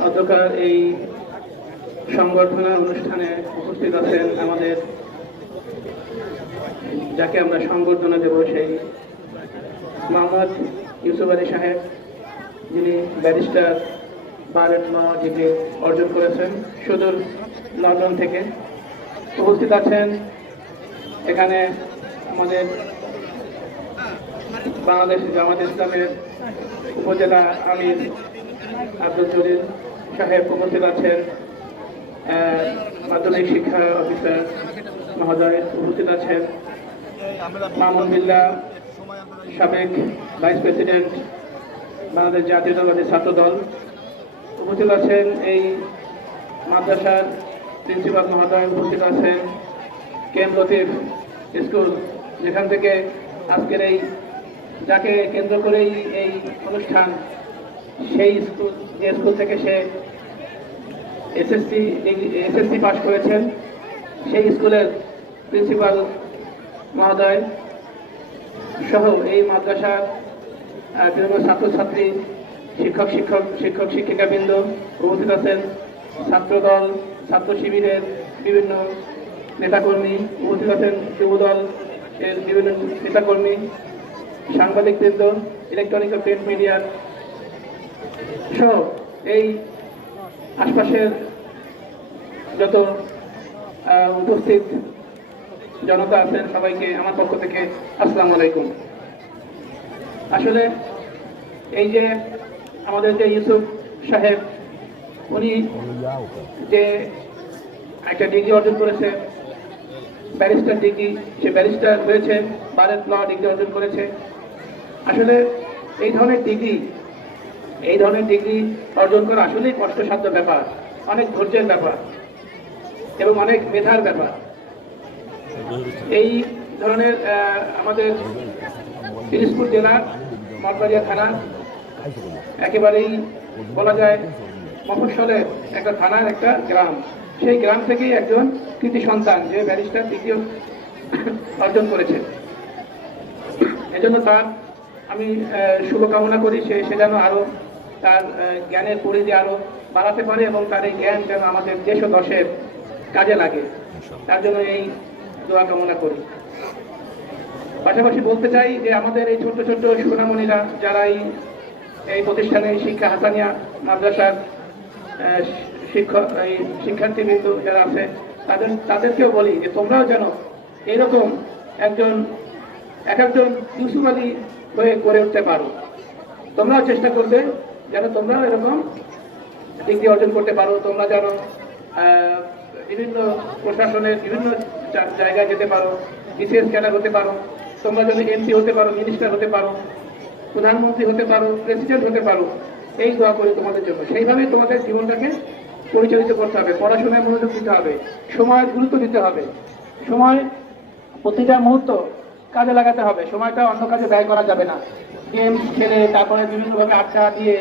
অতকার এই সংবর্ধনা অনুষ্ঠানে উপস্থিত আছেন আমাদের যাকে আমরা সংবর্ধনা দেব সেই মোহাম্মদ ইউসুফ আলী সাহেব যিনি ব্যারিস্টার বারেট ল ডিগ্রি অর্জন করেছেন সুদূর লন্ডন থেকে উপস্থিত আছেন এখানে আমাদের বাংলাদেশ জামাত ইসলামের উপজেলা আমির আব্দুল জলিল সাহেব উপস্থিত আছেন। মাধ্যমিক শিক্ষা অফিসার মহোদয় উপস্থিত আছেন। মামুন বিল্লা সাবেক ভাইস প্রেসিডেন্ট বাংলাদেশ জাতীয়তাবাদী ছাত্র দল উপস্থিত আছেন। এই মাদ্রাসার প্রিন্সিপাল মহোদয় উপস্থিত আছেন। কেম লতিফ স্কুল, যেখান থেকে আজকের এই যাকে কেন্দ্র করেই এই অনুষ্ঠান, সেই স্কুল, যে স্কুল থেকে সে এসএসসি এসএসসি পাশ করেছেন, সেই স্কুলের প্রিন্সিপাল মহোদয় সহ এই মাদ্রাসার বিভিন্ন ছাত্রছাত্রী, শিক্ষক শিক্ষক শিক্ষক, শিক্ষিকাবৃন্দ উপস্থিত আছেন, ছাত্রদল, ছাত্র শিবিরের বিভিন্ন নেতাকর্মী উপস্থিত আছেন, যুবদল এর বিভিন্ন নেতাকর্মী। সাংবাদিকবৃন্দ ইলেকট্রনিক ও প্রিন্ট মিডিয়ার সহ এই আশপাশের যত উপস্থিত জনতা আছেন সবাইকে আমার পক্ষ থেকে আসসালামু আলাইকুম। আসলে এই যে আমাদের যে ইউসুফ সাহেব, উনি যে একটা ডিগ্রি অর্জন করেছে ব্যারিস্টার ডিগ্রি সে ব্যারিস্টার হয়েছে ভারত ল ডিগ্রি অর্জন করেছে। আসলে এই ধরনের ডিগ্রি, এই ধরনের ডিগ্রি অর্জন করা আসলেই কষ্টসাধ্য ব্যাপার, অনেক ধৈর্যের ব্যাপার এবং অনেক মেধার ব্যাপার। এই ধরনের আমাদের দিনাজপুর জেলার মঠবাড়িয়া থানা একেবারেই বলা যায় মফস্বলের একটা থানার একটা গ্রাম। সেই গ্রাম থেকেই একজন কৃতি সন্তান যে ব্যারিস্টার দ্বিতীয় অর্জন করেছে। এজন্য তার আমি শুভকামনা করি সে সে যেন আরও তার জ্ঞানের পরিধি আরও বাড়াতে পারে এবং তার এই জ্ঞান যেন আমাদের দেশ ও দশের কাজে লাগে। তার জন্য এই দোয়া কামনা করি। পাশাপাশি বলতে চাই যে আমাদের এই ছোট্ট ছোট্ট সোনামণিরা যারা এই এই প্রতিষ্ঠানে শিক্ষা হাসানিয়া মাদ্রাসার শিক্ষক, এই শিক্ষার্থীবৃন্দ যারা আছে, তাদের, তাদেরকেও বলি যে তোমরাও যেন এরকম একজন, এক একজন ইউসুফ হয়ে করে উঠতে পারো। তোমরাও চেষ্টা করবে যেন তোমরাও এরকম ডিগ্রি অর্জন করতে পারো। তোমরা যেন বিভিন্ন প্রশাসনের বিভিন্ন জায়গায় যেতে পারো, বিসিএস ক্যাডার হতে পারো, তোমরা যেন এমপি হতে পারো, মিনিস্টার হতে পারো, প্রধানমন্ত্রী হতে পারো, প্রেসিডেন্ট হতে পারো, এই দোয়া করি তোমাদের জন্য। সেইভাবেই তোমাদের জীবনটাকে পরিচালিত করতে হবে, পড়াশোনায় মনোযোগ দিতে হবে সময়ের গুরুত্ব দিতে হবে। সময় প্রতিটা মুহূর্ত কাজে লাগাতে হবে, সময়টা অন্য কাজে ব্যয় করা যাবে না। গেম খেলে তারপরে বিভিন্নভাবে আড্ডা দিয়ে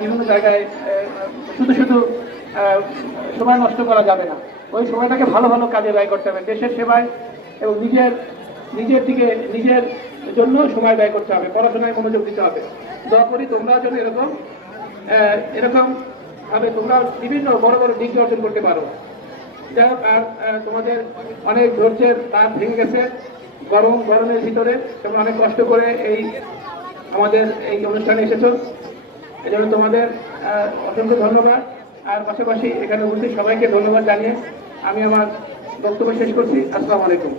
বিভিন্ন জায়গায় শুধু শুধু সময় নষ্ট করা যাবে না। ওই সময়টাকে ভালো ভালো কাজে ব্যয় করতে হবে, দেশের সেবায় এবং নিজের নিজের দিকে, নিজের জন্য সময় ব্যয় করতে হবে, পড়াশোনায় মনোযোগ দিতে হবে। দয়া করি তোমরাও যেন এরকম এরকম ভাবে তোমরা বিভিন্ন বড় বড় ডিগ্রি অর্জন করতে পারো। যাই হোক, আর তোমাদের অনেক ধৈর্যের তার ভেঙে গেছে গরম গরমের ভিতরে। তোমরা অনেক কষ্ট করে এই আমাদের এই অনুষ্ঠানে এসেছ। এই জন্য তোমাদের অসংখ্য ধন্যবাদ। আর পাশাপাশি এখানে উপস্থিত সবাইকে ধন্যবাদ জানিয়ে আমি আমার বক্তব্য শেষ করছি। আসসালামু আলাইকুম।